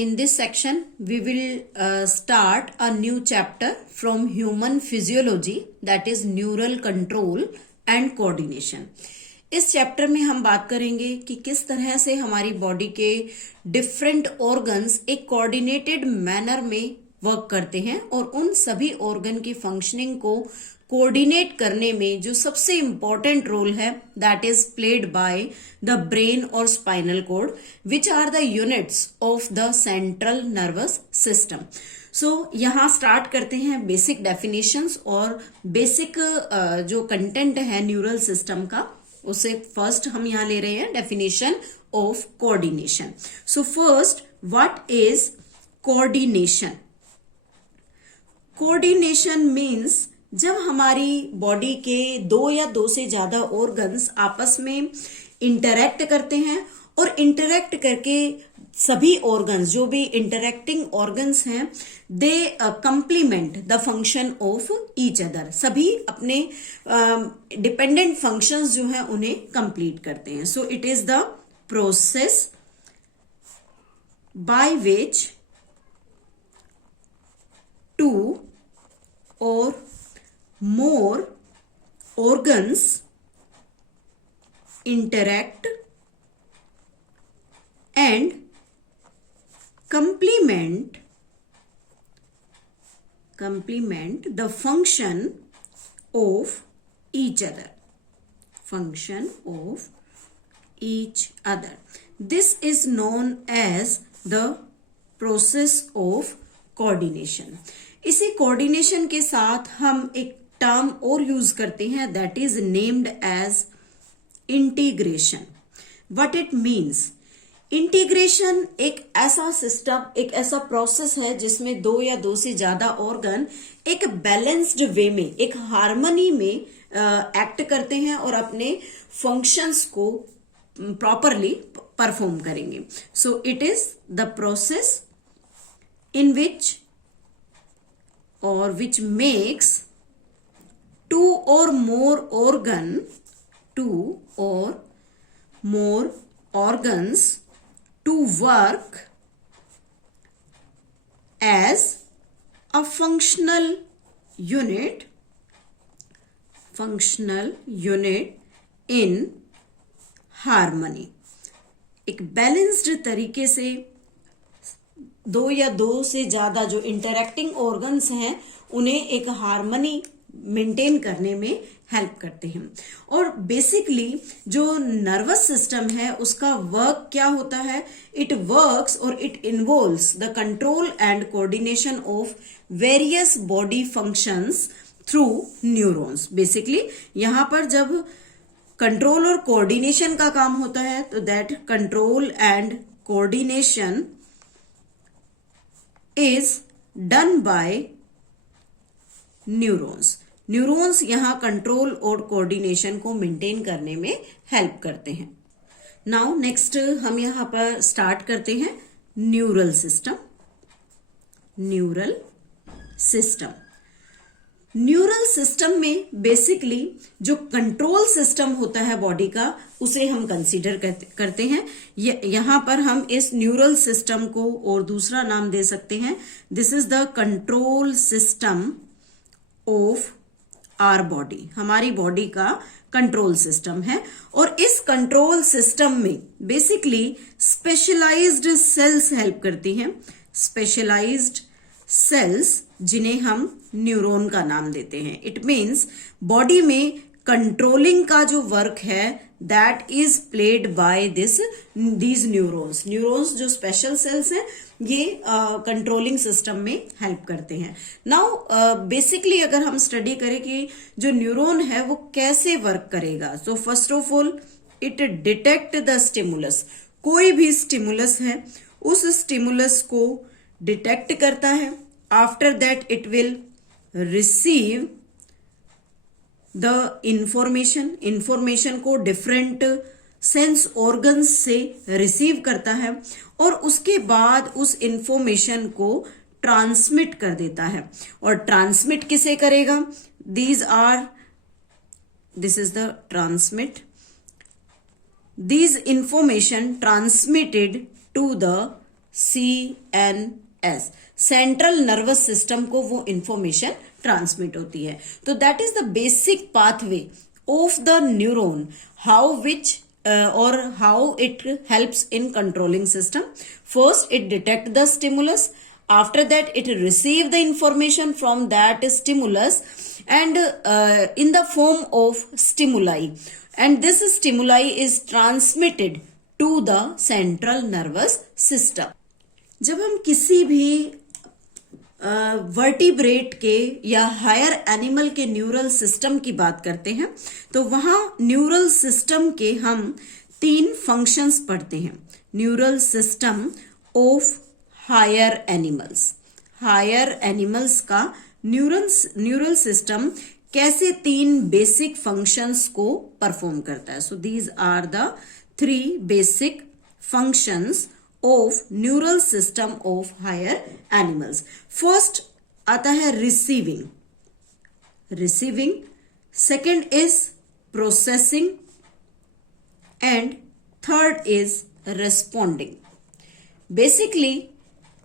In this section, we will start a new chapter from human physiology, that is neural control and coordination. इस chapter में हम बात करेंगे कि किस तरह से हमारी बॉडी के डिफरेंट ऑर्गन्स एक कोऑर्डिनेटेड मैनर में वर्क करते हैं और उन सभी ऑर्गन की फंक्शनिंग को कोऑर्डिनेट करने में जो सबसे इंपॉर्टेंट रोल है that is played by the brain और spinal cord which are the units of the central nervous system. So यहाँ स्टार्ट करते हैं बेसिक डेफिनेशंस और बेसिक जो कंटेंट है न्यूरल सिस्टम का, उसे फर्स्ट हम यहाँ ले रहे हैं definition of coordination. So first, what is coordination? Coordination means जब हमारी बॉडी के दो या दो से ज्यादा ऑर्गन्स आपस में इंटरैक्ट करते हैं और इंटरैक्ट करके सभी ऑर्गन्स जो भी इंटरैक्टिंग ऑर्गन्स हैं they complement the function of each other. सभी अपने डिपेंडेंट फंक्शंस जो हैं उन्हें कंप्लीट करते हैं. So it is the process by which two और more organs interact and complement the function of each other. This is known as the process of coordination. इसी coordination के साथ हम एक टर्म और यूज करते हैं that is named as integration. What it means? Integration एक ऐसा सिस्टम, एक ऐसा प्रोसेस है जिसमें दो या दो से ज्यादा ऑर्गन एक बैलेंस्ड वे में, एक हार्मनी में एक्ट करते हैं और अपने फंक्शंस को प्रॉपरली परफॉर्म करेंगे. सो it is the process in which or which makes two or more organs to work as a functional unit in harmony. एक बैलेंस्ड तरीके से दो या दो से ज्यादा जो इंटरैक्टिंग ऑर्गन्स हैं उन्हें एक हार्मनी मेंटेन करने में हेल्प करते हैं. और बेसिकली जो नर्वस सिस्टम है उसका वर्क क्या होता है? इट वर्क्स और it involves the control and coordination of various body functions through neurons. Basically यहां पर जब कंट्रोल और कोऑर्डिनेशन का काम होता है तो that control and coordination is done by neurons. Neurons यहां कंट्रोल और कोऑर्डिनेशन को मेंटेन करने में हेल्प करते हैं. नाउ नेक्स्ट हम यहां पर स्टार्ट करते हैं न्यूरल सिस्टम. न्यूरल सिस्टम में बेसिकली जो कंट्रोल सिस्टम होता है बॉडी का उसे हम कंसीडर करते हैं. यहां पर हम इस न्यूरल सिस्टम को और दूसरा नाम दे सकते हैं. This is the control system of our body. हमारी बॉडी का कंट्रोल सिस्टम है और इस कंट्रोल सिस्टम में बेसिकली स्पेशलाइज्ड सेल्स हेल्प करती हैं. स्पेशलाइज्ड सेल्स जिन्हें हम न्यूरॉन का नाम देते हैं. इट मीन्स बॉडी में कंट्रोलिंग का जो वर्क है that is played bye these neurons. Neurons जो स्पेशल सेल्स हैं ये कंट्रोलिंग सिस्टम में हेल्प करते हैं. नाउ बेसिकली अगर हम स्टडी करें कि जो न्यूरॉन है वो कैसे वर्क करेगा, so first of all it detect the stimulus. कोई भी स्टिमुलस है उस स्टिमुलस को डिटेक्ट करता है. After that it will receive the information को डिफरेंट सेंस ऑर्गन्स से रिसीव करता है और उसके बाद उस इंफॉर्मेशन को ट्रांसमिट कर देता है. और ट्रांसमिट किसे करेगा? This is the transmit. These information transmitted to the CNS, central nervous system को वो इंफॉर्मेशन ट्रांसमिट होती है। तो that is the basic pathway of the neuron, how which or how it helps in controlling system. First, it detect the stimulus. After that, it receive the information from that stimulus and in the form of stimuli. And this stimuli is transmitted to the central nervous system. जब हम किसी भी vertebrate के या higher animal के neural system की बात करते हैं तो वहां न्यूरल सिस्टम के हम 3 फंक्शंस पढ़ते हैं। Neural system of higher animals, higher animals का न्यूरल सिस्टम कैसे 3 बेसिक फंक्शंस को परफॉर्म करता है। So these are the 3 basic functions of neural system of higher animals. First आता है receiving, second is processing and third is responding. Basically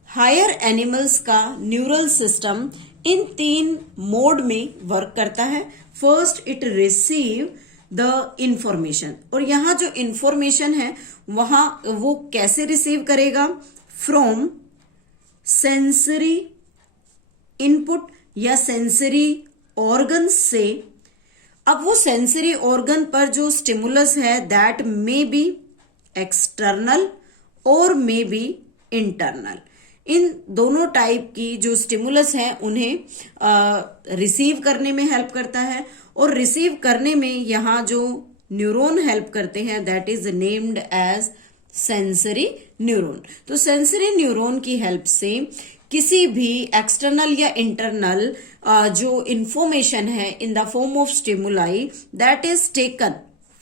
higher animals का neural system इन 3 mode में work करता है। First it receive the information, और यहां जो information है वहां वो कैसे रिसीव करेगा, फ्रॉम सेंसरी इनपुट या सेंसरी ऑर्गन से। अब वो सेंसरी ऑर्गन पर जो स्टिमुलस है दैट मे बी एक्सटर्नल और मे बी इंटरनल। इन दोनों टाइप की जो स्टिमुलस है उन्हें रिसीव करने में हेल्प करता है, और रिसीव करने में यहां जो न्यूरॉन हेल्प करते हैं that is named as sensory neuron. तो सेंसरी न्यूरॉन की हेल्प से किसी भी एक्सटर्नल या इंटरनल जो इंफॉर्मेशन है in the form of stimuli that is taken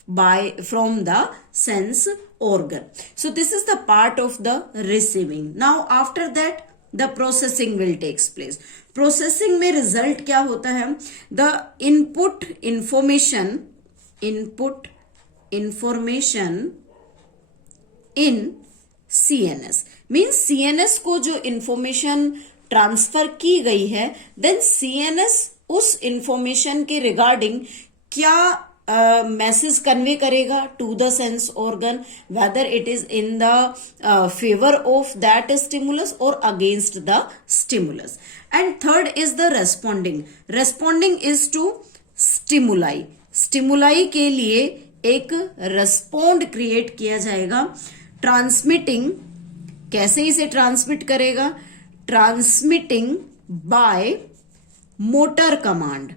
by from the sense organ. So this is the part of the receiving. Now after that the processing will takes place. Processing में result क्या होता है, the input information in CNS means CNS को जो information transfer की गई है then CNS उस इंफॉर्मेशन के रिगार्डिंग क्या मैसेज कन्वे करेगा to the sense organ, whether it is in the favour of that stimulus और against the stimulus. And third is the responding is to stimuli. Stimuli के लिए एक respond create किया जाएगा। Transmitting, कैसे इसे ट्रांसमिट करेगा, transmitting by motor command,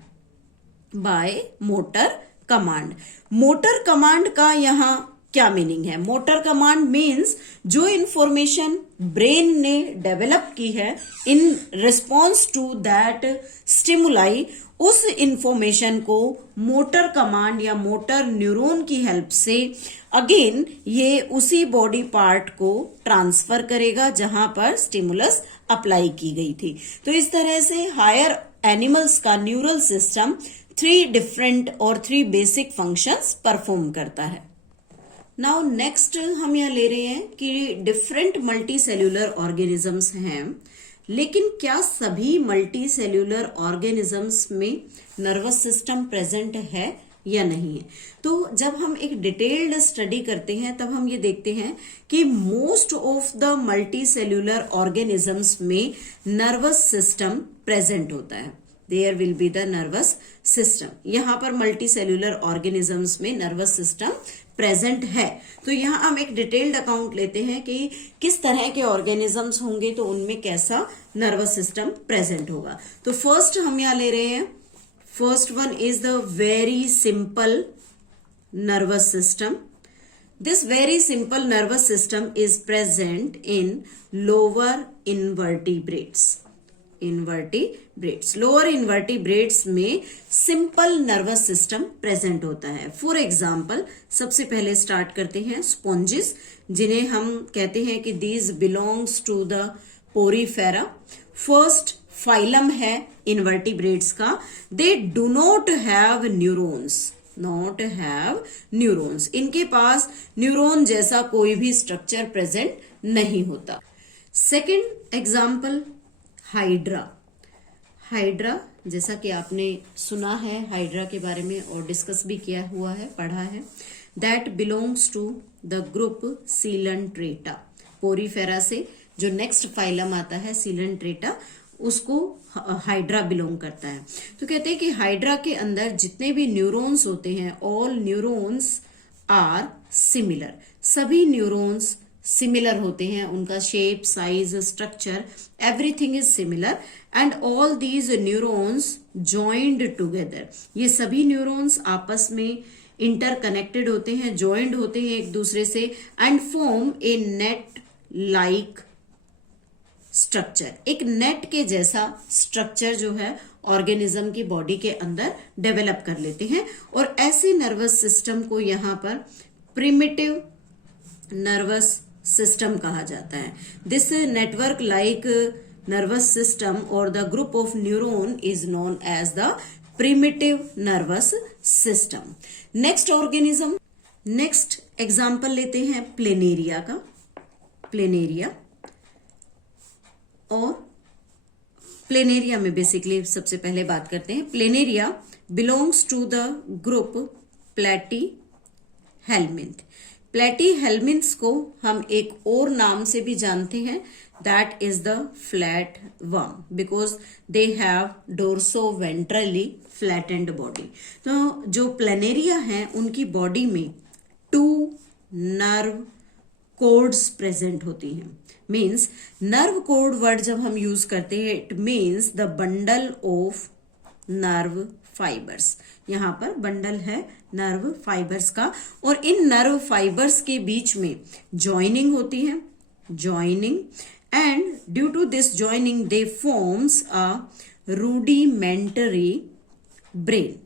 motor command का यहां क्या मीनिंग है। मोटर कमांड मीन्स जो इंफॉर्मेशन ब्रेन ने डेवलप की है in response to that stimuli, उस इंफॉर्मेशन को मोटर कमांड या मोटर न्यूरॉन की हेल्प से अगेन ये उसी बॉडी पार्ट को ट्रांसफर करेगा जहां पर स्टिमुलस अप्लाई की गई थी। तो इस तरह से हायर एनिमल्स का न्यूरल सिस्टम 3 डिफरेंट और 3 बेसिक फंक्शंस परफॉर्म करता है। नाउ नेक्स्ट हम यहां ले रहे हैं कि डिफरेंट मल्टी सेल्यूलर ऑर्गेनिजम्स हैं, लेकिन क्या सभी मल्टी सेल्यूलर ऑर्गेनिजम्स में नर्वस सिस्टम प्रेजेंट है या नहीं है। तो जब हम एक डिटेल्ड स्टडी करते हैं तब हम ये देखते हैं कि most of the multi cellular organisms में नर्वस सिस्टम प्रेजेंट होता है। There will be the nervous system. यहां पर मल्टी सेल्यूलर ऑर्गेनिजम्स में नर्वस सिस्टम प्रेजेंट है। तो यहां हम एक डिटेल्ड अकाउंट लेते हैं कि किस तरह के ऑर्गेनिजम्स होंगे तो उनमें कैसा नर्वस सिस्टम प्रेजेंट होगा। तो फर्स्ट हम यहां ले रहे हैं, first one is the very simple nervous system. This very simple nervous system is present in lower invertebrates. Lower invertebrates में सिंपल नर्वस सिस्टम प्रेजेंट होता है। फॉर एग्जाम्पल सबसे पहले स्टार्ट करते हैं स्पॉन्जेस, जिन्हें हम कहते हैं कि these belongs to the porifera. First phylum है इनवर्टिब्रेट्स का। They do not have neurons, इनके पास न्यूरॉन जैसा कोई भी स्ट्रक्चर प्रेजेंट नहीं होता। Second example, hydra. हाइड्रा, जैसा कि आपने सुना है हाइड्रा के बारे में और डिस्कस भी किया हुआ है, पढ़ा है, that belongs to the group Coelenterata. Porifera से जो नेक्स्ट फाइलम आता है सीलंट्रेटा, उसको हाइड्रा बिलोंग करता है। तो कहते हैं कि हाइड्रा के अंदर जितने भी न्यूरॉन्स होते हैं, ऑल न्यूरॉन्स आर सिमिलर। सभी न्यूरॉन्स सिमिलर होते हैं, उनका shape, size, structure, everything is similar and all these neurons joined together. ये सभी न्यूरॉन्स आपस में इंटरकनेक्टेड होते हैं, जॉइंड होते हैं एक दूसरे से and form A net like structure. एक नेट के जैसा स्ट्रक्चर जो है ऑर्गेनिज्म की बॉडी के अंदर डेवलप कर लेते हैं और ऐसे नर्वस सिस्टम को यहाँ पर प्रिमिटिव नर्वस सिस्टम कहा जाता है। This network like nervous system और the group of neuron is known as the primitive nervous system. Next organism, next example लेते हैं प्लेनेरिया का। प्लेनेरिया, और प्लेनेरिया में बेसिकली सबसे पहले बात करते हैं। Planaria belongs to the group Platyhelminth. Platyhelminths को हम एक और नाम से भी जानते हैं, that is the flat worm, because they have dorsoventrally flattened body. तो जो प्लेनेरिया है उनकी बॉडी में 2 नर्व कोड्स प्रेजेंट होती हैं। मीन्स नर्व कोड वर्ड जब हम यूज करते हैं, it means the bundle of nerve fibres. यहां पर बंडल है नर्व फाइबर्स का, और इन नर्व फाइबर्स के बीच में जॉइनिंग होती है, joining, and due to this joining they forms a rudimentary brain.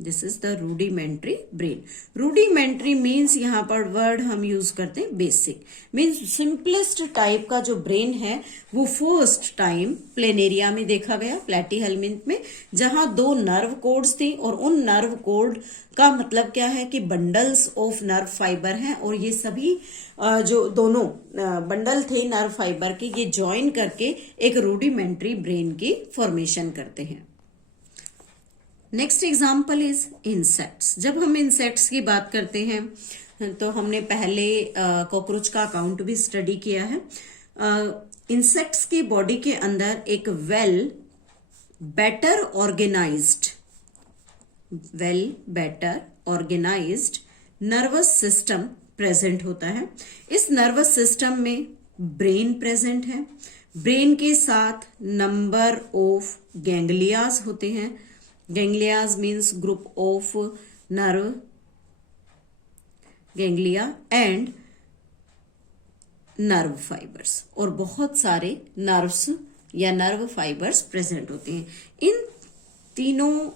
This is the rudimentary brain. Rudimentary means यहां पर वर्ड हम यूज करते हैं बेसिक, मीन्स सिंपलेस्ट टाइप का जो ब्रेन है वो फर्स्ट टाइम प्लेनेरिया में देखा गया, प्लेटीहेल्मिन्थ में, जहां 2 नर्व कोड्स थी और उन नर्व कोड का मतलब क्या है कि बंडल्स ऑफ नर्व फाइबर हैं, और ये सभी जो दोनों बंडल थे नर्व फाइबर के, ये ज्वाइन करके एक रूडिमेंट्री ब्रेन की फॉर्मेशन करते हैं। Next example is insects. जब हम इंसेक्ट्स की बात करते हैं तो हमने पहले कॉकरोच का अकाउंट भी स्टडी किया है। इंसेक्ट्स की बॉडी के अंदर एक well better organised nervous system present होता है। इस नर्वस सिस्टम में ब्रेन प्रेजेंट है, ब्रेन के साथ नंबर ऑफ गैंग्लियाज होते हैं। Ganglias means group of nerve ganglia and nerve fibres, और बहुत सारे नर्व्स या नर्व फाइबर्स प्रेजेंट होते हैं। इन तीनों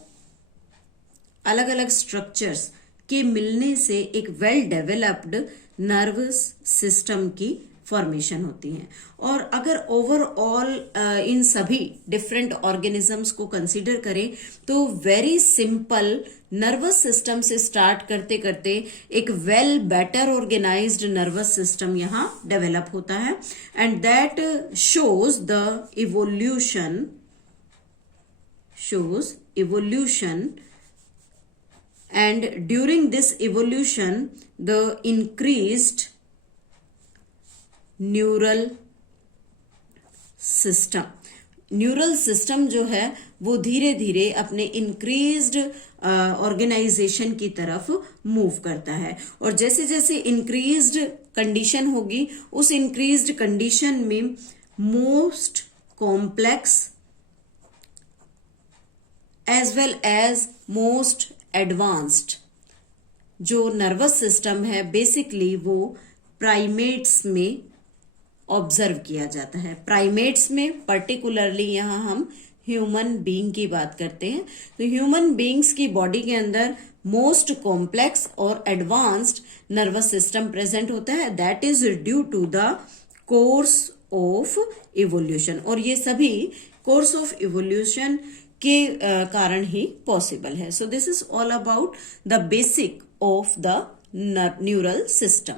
अलग अलग स्ट्रक्चर्स के मिलने से एक वेल डेवलप्ड नर्वस सिस्टम की फॉर्मेशन होती है। और अगर ओवरऑल इन सभी डिफरेंट ऑर्गेनिजम्स को कंसीडर करें तो वेरी सिंपल नर्वस सिस्टम से स्टार्ट करते करते एक well better organised nervous system यहां डेवलप होता है, and that shows evolution, and during this evolution the increased neural system जो है वो धीरे धीरे अपने इंक्रीज्ड ऑर्गेनाइजेशन की तरफ मूव करता है, और जैसे जैसे इंक्रीज्ड कंडीशन होगी उस इंक्रीज्ड कंडीशन में most complex as well as most advanced जो नर्वस सिस्टम है बेसिकली वो प्राइमेट्स में ऑब्जर्व किया जाता है। प्राइमेट्स में पर्टिकुलरली यहां हम ह्यूमन बीइंग की बात करते हैं। तो ह्यूमन बीइंग्स की बॉडी के अंदर मोस्ट कॉम्प्लेक्स और एडवांस्ड नर्वस सिस्टम प्रेजेंट होता है, that is due to the course of evolution, और ये सभी कोर्स ऑफ इवोल्यूशन के कारण ही पॉसिबल है। So this is all about the basic of the neural system.